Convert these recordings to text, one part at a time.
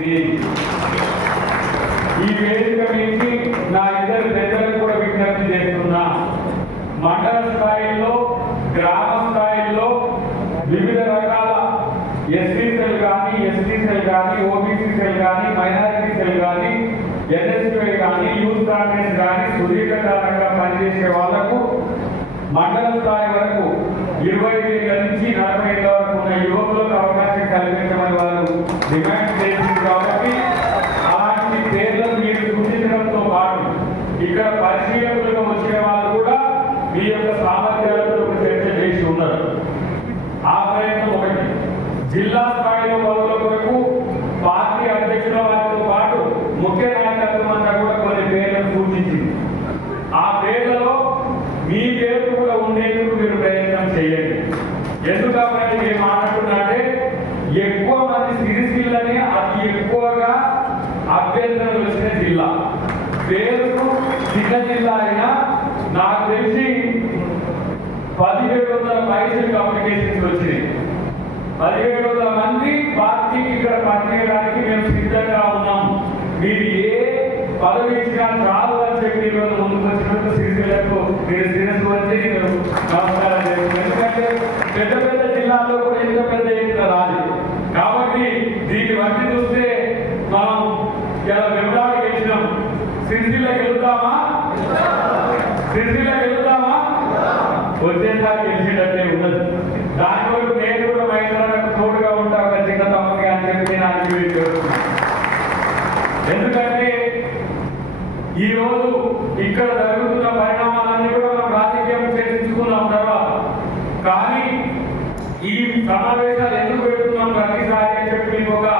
ఈ వేదిక నుంచి నా ఇద్దరు పెద్దలకు కూడా విజ్ఞప్తి చేస్తున్నా. మండల స్థాయిలో గ్రామ స్థాయిలో వివిధ రకాల ఎస్సీ సెల్ కానీ ఎస్టీ సెల్ కానీ ఓబీసీ సెల్ కానీ మైనారిటీ సెల్ కానీ ఎన్ఎస్పీ కానీ యూత్ కాంగ్రెస్ కానీ సుదీర్ఘకాలంగా పనిచేసే వాళ్ళకు మండల స్థాయి వరకు ఇరవై ఏళ్ళ నుంచి నలభై ఏళ్ళ వరకు ఉన్న యువకులకు అవకాశం కల్పించమని వారు డిమాండ్ చేసింది కాబట్టి అలాంటి పేర్లను మీరు గుర్తించడంతో పాటు ఇక్కడ పరిశీలకులుగా వచ్చిన వాళ్ళు కూడా మీ యొక్క సామర్థ్యాలు ఒక చర్చ చేసి ఉన్నారు ఆ ప్రయత్నం ఒకటి జిల్లా స్థాయిలో పదవుల కొరకు పార్టీ అధ్యక్షుల వారితో పాటు ముఖ్య నాయకత్వం అంతా కూడా కొన్ని పేర్లను సూచించింది ఆ పేర్లలో మీ పేరు కూడా ఉండేందుకు మీరు ప్రయత్నం చేయండి ఎందుకంటే మేము మాట్లాడుతుంటే ఎక్కువ మంది సిరిసిల్లని అతి ఎక్కువగా అభ్యర్థులు వచ్చిన జిల్లా పేరుకు చిన్న జిల్లా అయినా నాకు తెలిసి పదిహేడు వందల పైసలు అప్లికేషన్స్ వచ్చినాయి పదిహేడు వందల మంది పార్టీకి ఇక్కడ పనిచేయడానికి మేము సిద్ధంగా ఉన్నాం. మీరు ఏ పదవి ఇచ్చినా చాలు అని చెప్పి ఈరోజు ముందుకు వచ్చినందుకు సిరిసిల్లకు మీరు శిరస్సు వచ్చి నేను నమస్కారం చేస్తున్నాను ఎందుకంటే పెద్ద పెద్ద జిల్లాల్లో కూడా ఇంత పెద్ద ఎన్నిక రాదు కాబట్టి దీన్ని బట్టి చూస్తే మనం ఇలా వివరాలు గెలిచినాం. సిరిసిల్లకి వెళ్తామా సిరిసిల్లకి వెళ్తామా వచ్చేసారి గెలిచేటట్టే ఉన్నది. దాని వరకు నేను కూడా మహిళలకు తోడుగా ఉంటా ఒక చిన్న తమ్ముడిగా అని చెప్పి నేను అగ్రివేట్ చేస్తున్నాను ఎందుకంటే ఈ రోజు ఇక్కడ జరుగుతున్న పరిణామాలన్నీ కూడా మనం రాజకీయం చర్చించుకున్నాం తర్వాత. కానీ ఈ సమావేశాలు ఎందుకు పెడుతున్నాం ప్రతిసారి అని చెప్పి మీకు ఒక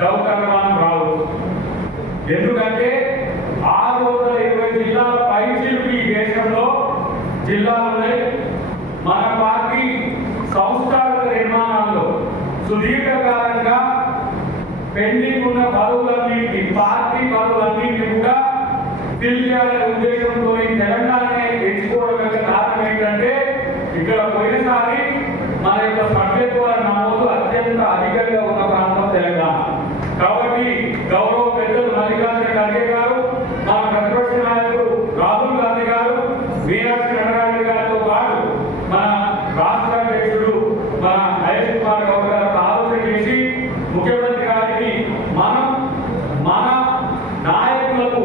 డౌట్ అనుమానం రావచ్చు ఎందుకంటే ఆరు వందల ఇరవై జిల్లాల పైచిలుకు ఈ దేశంలో జిల్లాలోనే మన పార్టీ సంస్థాగత నిర్మాణాల్లో సుదీర్ఘకాలంగా పెండింగ్ ఉన్న పదవులన్నీ పార్టీ పదవులన్నింటినీ కూడా ఫిల్ చేయాలనే ఉద్దేశంతో తెలంగాణ తెలంగాణనే ఎంచుకోవడం యొక్క కారణం ఏంటంటే ఇక్కడ పోయినసారి మన యొక్క సభ్యత్వ నమోదు అత్యంత అధికంగా ఉన్న ప్రాంతం తెలంగాణ కాబట్టి గౌరవ పెద్దలు మల్లికార్జున ఖర్గే గారు మన ప్రతిపక్ష నాయకుడు రాహుల్ గాంధీ గారు మీనాక్షి నటరాజు గారితో పాటు మన రాష్ట్ర అధ్యక్షుడు మన మహేష్ కుమార్ గౌడ్ గారు ఒక ఆలోచన చేసి ముఖ్యమంత్రి గారికి మనం మన నాయకులకు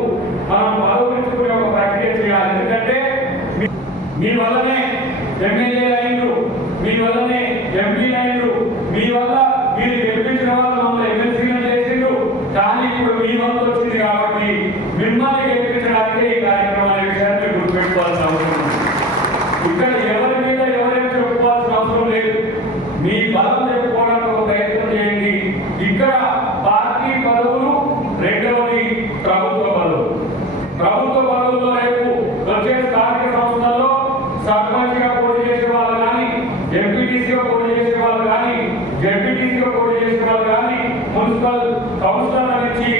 మనం గౌరవించుకునే ఒక ప్రక్రియ చేయాలి ఎందుకంటే మీ- మీ వల్లనే ఎమ్మెల్యే అయినరు మీ వల్లనే ఎంపీ అయినరు మీ వల్ల మీరు గెలిపించిన వాళ్ళు మమ్మల్ని ఎమ్మెల్సీగా చేసిండ్రు కానీ ఇప్పుడు మీ వల్ల వచ్చింది కాబట్టి మిమ్మల్ని గెలిపించడానికి ఈ కార్యక్రమం అనే విషయాన్ని మీరు గుర్తుపెట్టుకోవాల్సిన అవసరం ఉంది ఇక్కడ ఎవరి మీద ఎవరేం చెప్పుకోవాల్సిన అవసరం లేదు మీ బలం చెప్పుకోవడానికి ఒక ప్రయత్నం చేయండి ఇక్కడ పార్టీ పదవులు రెండవది ప్రభుత్వ పదవులు ప్రభుత్వ పదవుల్లో రేపు వచ్చే స్థానిక సంస్థల్లో సర్పంచ్గా పోటీ చేసే వాళ్ళు కానీ ఎంపీటీసీగా పోటీ చేసే వాళ్ళు కానీ జడ్పీటీసీగా పోటీ చేసే వాళ్ళు కానీ మున్సిపల్ కౌన్సిలర్ల నుంచి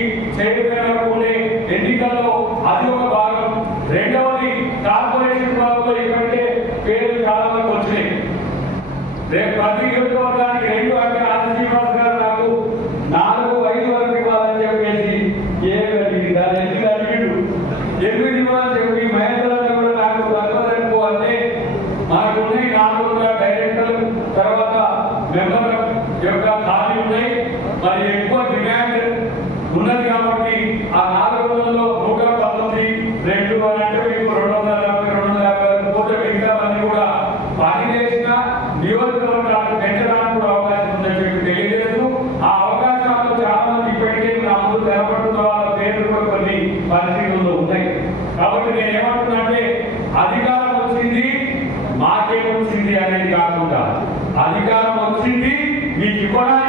చైర్మన్ వరకు ఉండే ఎన్నికల్లో అది ఒక భాగం. రెండవది కార్పొరేషన్ భాగంలో ఇక్కడే పేర్లు చాలా వరకు వచ్చినాయి. రేపు ప్రతి నియోజకవర్గానికి రెండు అంటే ఆది శ్రీనివాస్ గారు నాకు నాలుగు ఐదు వరకు ఇవ్వాలని చెప్పేసి ఏ అడిగింది దాని ఎందుకు అడిగిండు ఎనిమిది ఇవ్వాలని చెప్పి మహేంద్రాన్ని కూడా నాకు తక్కువ అంటే మనకు ఉన్నాయి నాలుగు వందల డైరెక్టర్లు తర్వాత మెంబర్ల యొక్క ఖాళీ ఉన్నాయి మరి ఎక్కువ డిమాండ్ ఉన్నది కాబట్టి ఆ నాలుగు వందలలో నూట పంతొమ్మిది రెండు అని అంటే మీకు రెండు వందల యాభై రెండు వందల యాభై వరకు పోతే మిగతావన్నీ కూడా పని చేసిన నియోజకవర్గాలకు పెంచడానికి కూడా అవకాశం ఉందని చెప్పి తెలియజేస్తూ ఆ అవకాశాలు చాలా మంది ఇప్పటికే నా ముందు తెరపడుతున్న వాళ్ళ పేర్లు కూడా కొన్ని పరిశీలనలో ఉన్నాయి కాబట్టి నేను ఏమంటున్నానంటే అధికారం వచ్చింది మాకేమొచ్చింది అనేది కాకుండా అధికారం వచ్చింది మీకు ఇవ్వడానికి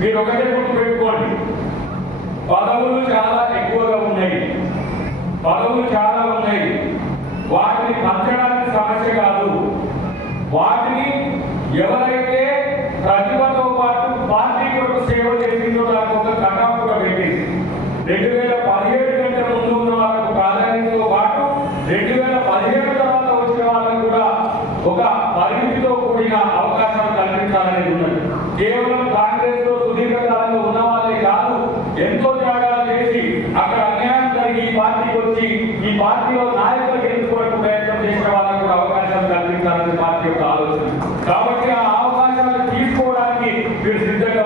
మీరు ఒకటే గుర్తు పెట్టుకోండి. పదవులు చాలా ఎక్కువగా ఉన్నాయి. పదవులు చాలా ఉన్నాయి. వాటిని పంచడానికి సమస్య కాదు. వాటిని ఎవరైతే ప్రతిభతో పాటు పార్టీ కొరకు సేవ చేసిందో దాని ముందుకొచ్చి ఈ పార్టీలో నాయకులు గెలుచుకోవడానికి ప్రయత్నం చేసిన వాళ్ళకి కూడా అవకాశాలు కల్పించాలని పార్టీ యొక్క ఆలోచన. కాబట్టి ఆ అవకాశాలు తీసుకోవడానికి మీరు సిద్ధంగా